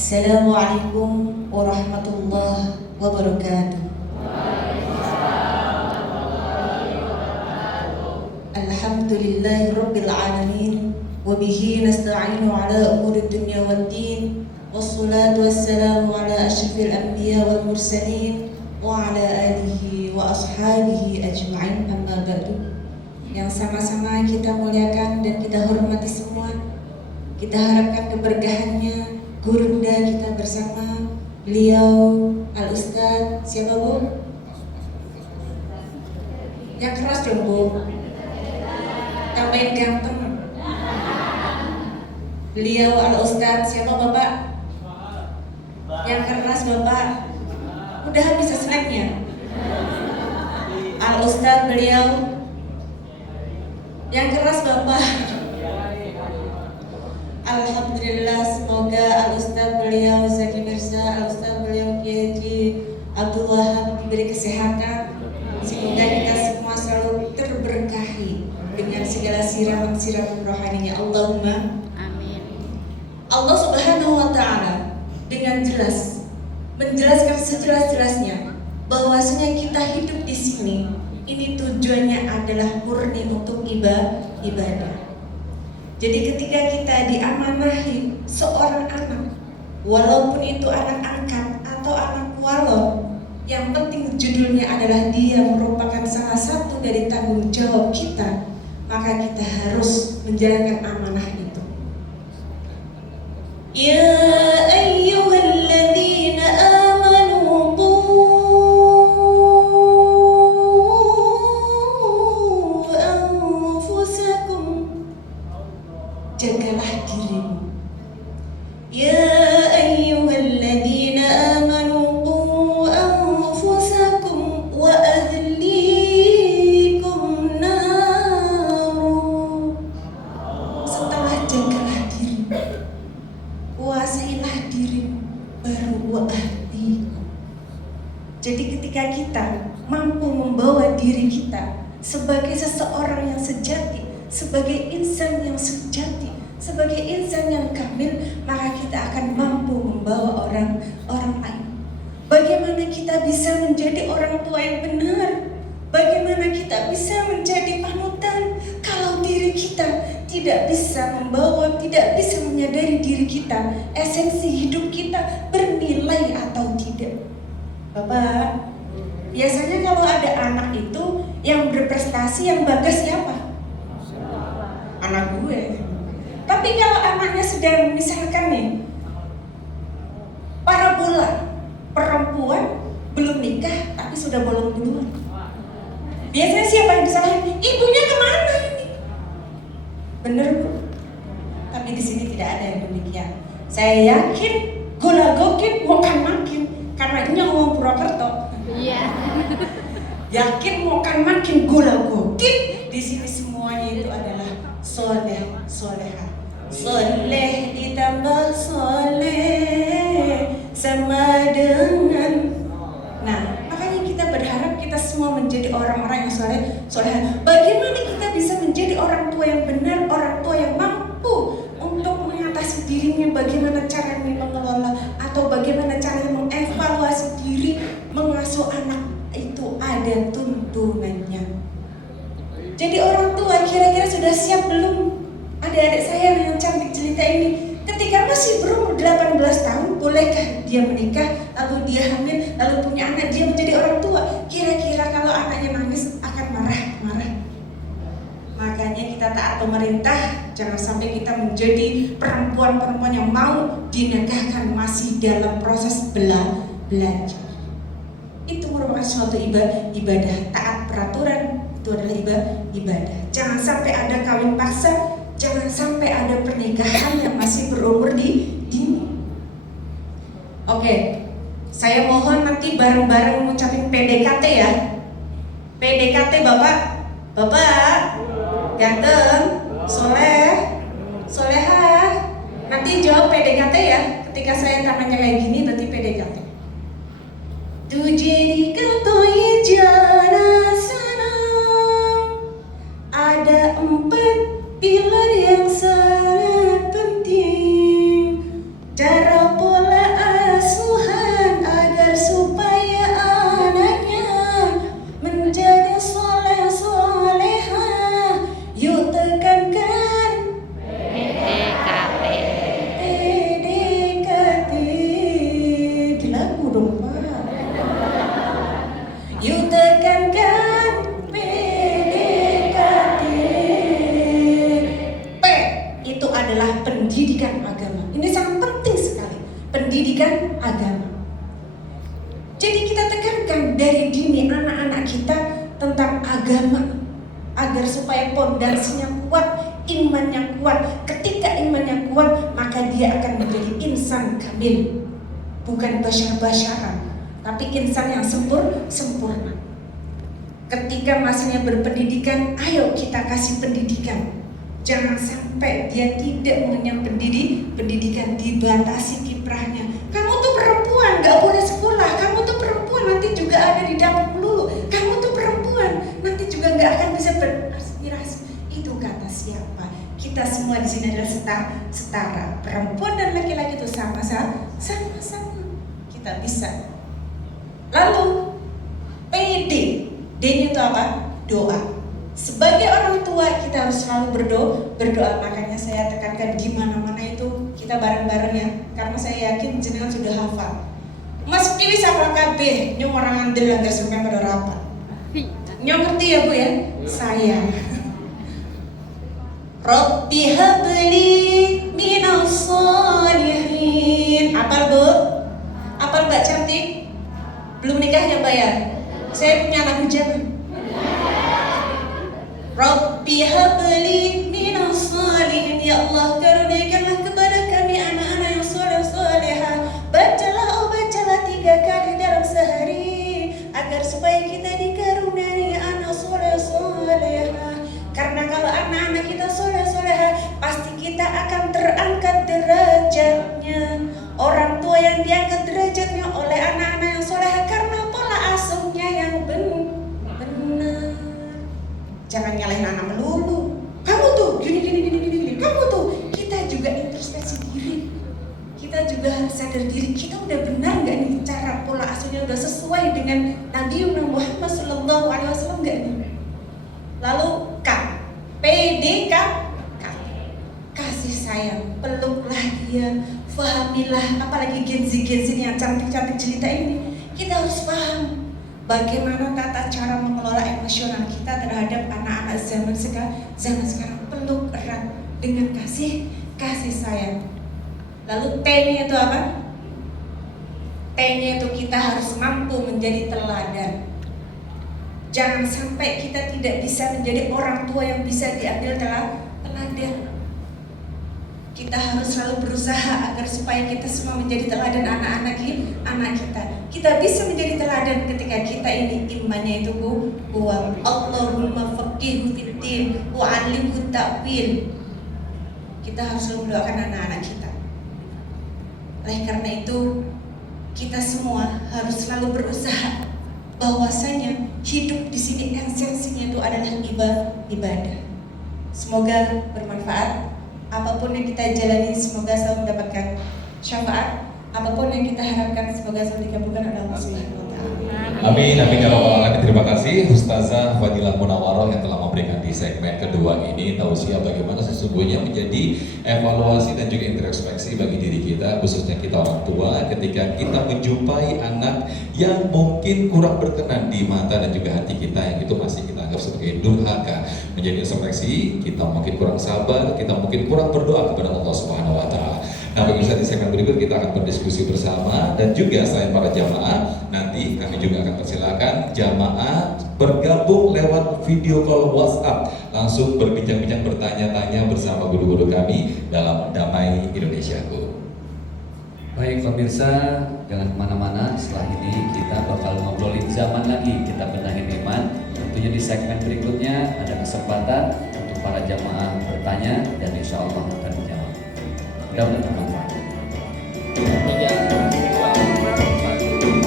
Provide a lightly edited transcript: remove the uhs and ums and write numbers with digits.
Assalamualaikum warahmatullahi wabarakatuh. Alhamdulillahi rabbil alamin, wabihi nasta'inu ala umuri dunya wad din, wassalatu wassalamu ala asyrafil anbiya wal mursalin wa ala alihi wa ashabihi ajma'in, amma ba'du. Yang sama-sama kita muliakan dan kita hormati semua, kita harapkan keberkahannya gurunda kita bersama, beliau Al-Ustadz, siapa Bu? Yang keras dong Bu, tambahin ganteng. Beliau Al-Ustadz, siapa Bapak? Yang keras Bapak, udah bisa slide-nya. Al-Ustadz beliau yang keras Bapak. Alhamdulillah, semoga Al-Ustadz beliau Zaki Mirza, Al-Ustadz beliau Kiai Haji Abdul Wahab diberi kesehatan. Semoga kita semua selalu terberkahi dengan segala siraman-siraman rohaninya. Allahumma amin. Allah Subhanahu wa Ta'ala dengan jelas menjelaskan sejelas-jelasnya bahwasanya kita hidup di sini ini tujuannya adalah murni untuk ibadah. Jadi ketika kita diamanahi seorang anak, walaupun itu anak angkat atau anak walon, yang penting judulnya adalah dia merupakan salah satu dari tanggung jawab kita, maka kita harus menjalankan amanah itu. Ya ayyuhalladzina amanu jagalah dirimu. Ya ayyuhalladzina amanu qu anfusakum wa ahlikum nar. Setelah jagalah dirimu, kuasailah dirimu, baru wa ahlikum. Jadi ketika kita mampu membawa diri kita sebagai seseorang yang sejati, sebagai insan yang sejati, sebagai insan yang kamil, maka kita akan mampu membawa orang lain. Bagaimana kita bisa menjadi orang tua yang benar? Bagaimana kita bisa menjadi panutan kalau diri kita tidak bisa membawa, tidak bisa menyadari diri kita, esensi hidup kita bernilai atau tidak? Bapak, biasanya kalau ada anak itu yang berprestasi, yang bangga siapa? Anak gue. Tapi kalau anaknya sedang misalkan nih parabola, perempuan belum nikah tapi sudah bolong duluan, biasanya siapa yang disalahin? Ibunya kemana ini? Bener Bu? Tapi di sini tidak ada yang demikian. Saya yakin gula gokin makan makin, karena ini ngomong Purwokerto. Iya. Yakin makan makin gula gokin. Di sini semuanya itu adalah soleh, soleha. Soleh ditambah soleh sama dengan. Nah, makanya kita berharap kita semua menjadi orang-orang yang soleh, soleha. Bagaimana kita bisa menjadi orang tua yang benar, orang tua yang mampu untuk mengatasi dirinya, bagaimana caranya mengelola atau bagaimana caranya mengevaluasi diri, mengasuh anak itu ada tuntunannya. Jadi orang tua kira-kira sudah siap belum? Adik-adik saya yang cantik jelita ini, ketika masih berumur 18 tahun, bolehkah dia menikah, lalu dia hamil, lalu punya anak, dia menjadi orang tua? Kira-kira kalau anaknya nangis akan marah? Makanya kita taat pemerintah, jangan sampai kita menjadi perempuan-perempuan yang mau dinikahkan masih dalam proses belajar. Itu merupakan suatu ibadah, taat peraturan. Itu adalah ibadah. Jangan sampai ada kawin paksa, jangan sampai ada pernikahan yang masih berumur dini. Oke, saya mohon nanti bareng-bareng mengucapin PDKT ya. PDKT Bapak, ganteng, soleh, soleha. Nanti jawab PDKT ya. Ketika saya tangannya kayak gini, nanti PDKT. Tujeri katoi jana sana. Ada 4 pilar yang sangat penting. Cara pola pendidikan agama. Ini sangat penting sekali, pendidikan agama. Jadi kita tekankan dari dini anak-anak kita tentang agama, agar supaya pondasinya kuat, imannya kuat. Ketika imannya kuat, maka dia akan menjadi insan kamil. Bukan basyar-basyaran, tapi insan yang sempurna. Ketika masanya berpendidikan, ayo kita kasih pendidikan. Jangan sampai dia tidak mengenyam pendidikan, dibatasi kiprahnya. Kamu tuh perempuan, gak boleh sekolah. Kamu tuh perempuan, nanti juga ada di dapur melulu. Kamu tuh perempuan, nanti juga gak akan bisa beraspirasi. Itu kata siapa? Kita semua di sini adalah setara. Perempuan dan laki-laki itu sama-sama. Kita bisa. Lalu PD, D-nya itu apa? Doa. Sebagai orang tua kita harus selalu berdoa. Makanya saya tekankan di mana-mana itu kita bareng-bareng ya. Karena saya yakin jenengan sudah hafal. Mas Kiwi sama KB, nyong orang andel yang sampai pada rapat. Nyong ngerti ya Bu ya? Saya. Rabbi habli minas shalihin. Apal Bu? Apal Mbak cantik? Belum nikah ya Mbak ya? Saya punya anak hujan. Rabbi habli minas shalihin. Ya Allah, karuniakanlah kepada kami anak-anak yang soleh-solehah. Bacalah 3 kali dalam sehari, agar supaya kita dikaruniai anak soleh-solehah. Karena kalau anak-anak kita soleh-solehah, pasti kita akan terangkat derajatnya. Orang tua yang diangkat derajatnya oleh anak-anak yang solehah karena pola asuhnya yang benar. Jangan nyalahin anak melulu. Kamu tuh gini. Kamu tuh. Kita juga introspeksi diri. Kita juga harus sadar diri. Kita udah benar nggak nih cara pola asuhnya udah sesuai dengan Nabi Muhammad SAW nggak nih? Lalu K, PDK, kasih sayang, peluklah dia, fahamilah. Apalagi Gen Z yang cantik-cantik cerita ini. Kita harus paham bagaimana tata cara mengelola emosional kita terhadap anak-anak zaman sekarang. Peluk erat dengan kasih sayang. Lalu T-nya itu apa? T-nya itu kita harus mampu menjadi teladan. Jangan sampai kita tidak bisa menjadi orang tua yang bisa diambil teladan. Kita harus selalu berusaha agar supaya kita semua menjadi teladan anak kita. Kita bisa menjadi teladan ketika kita ini imannya itu kuat. Allahumma faqihu fiddin wa 'allimhu ta'wil. Kita harus selalu mendoakan anak-anak kita. Oleh karena itu, kita semua harus selalu berusaha bahwasanya hidup di sini esensinya itu adalah ibadah. Semoga bermanfaat. Apapun yang kita jalani semoga selalu mendapatkan syafaat. Apapun yang kita harapkan semoga selalu dikabulkan oleh Allah Subhanahu wa taala. Amin ya rabbal alamin. Terima kasih Ustazah Fadilah Munawwaroh yang telah memberikan di segmen kedua ini tausiah bagaimana sesungguhnya menjadi evaluasi dan juga introspeksi bagi diri kita, khususnya kita orang tua, ketika kita menjumpai anak yang mungkin kurang berkenan di mata dan juga hati kita, yang itu masih kita anggap sebagai durhaka. Menjadi introspeksi, kita mungkin kurang sabar, kita mungkin kurang berdoa kepada Allah Subhanahu wa taala. Nah, pemirsa, di segmen berikut kita akan berdiskusi bersama, dan juga selain para jamaah, nanti kami juga akan persilakan jamaah bergabung lewat video call WhatsApp, langsung berbincang-bincang, bertanya-tanya bersama guru-guru kami dalam Damai Indonesiaku. Baik pemirsa, jangan kemana-mana. Setelah ini kita bakal ngobrolin zaman lagi, kita benahin iman. Tentunya di segmen berikutnya ada kesempatan untuk para jamaah bertanya dan insya Allah akan menjawab. Mudah-mudahan bermanfaat.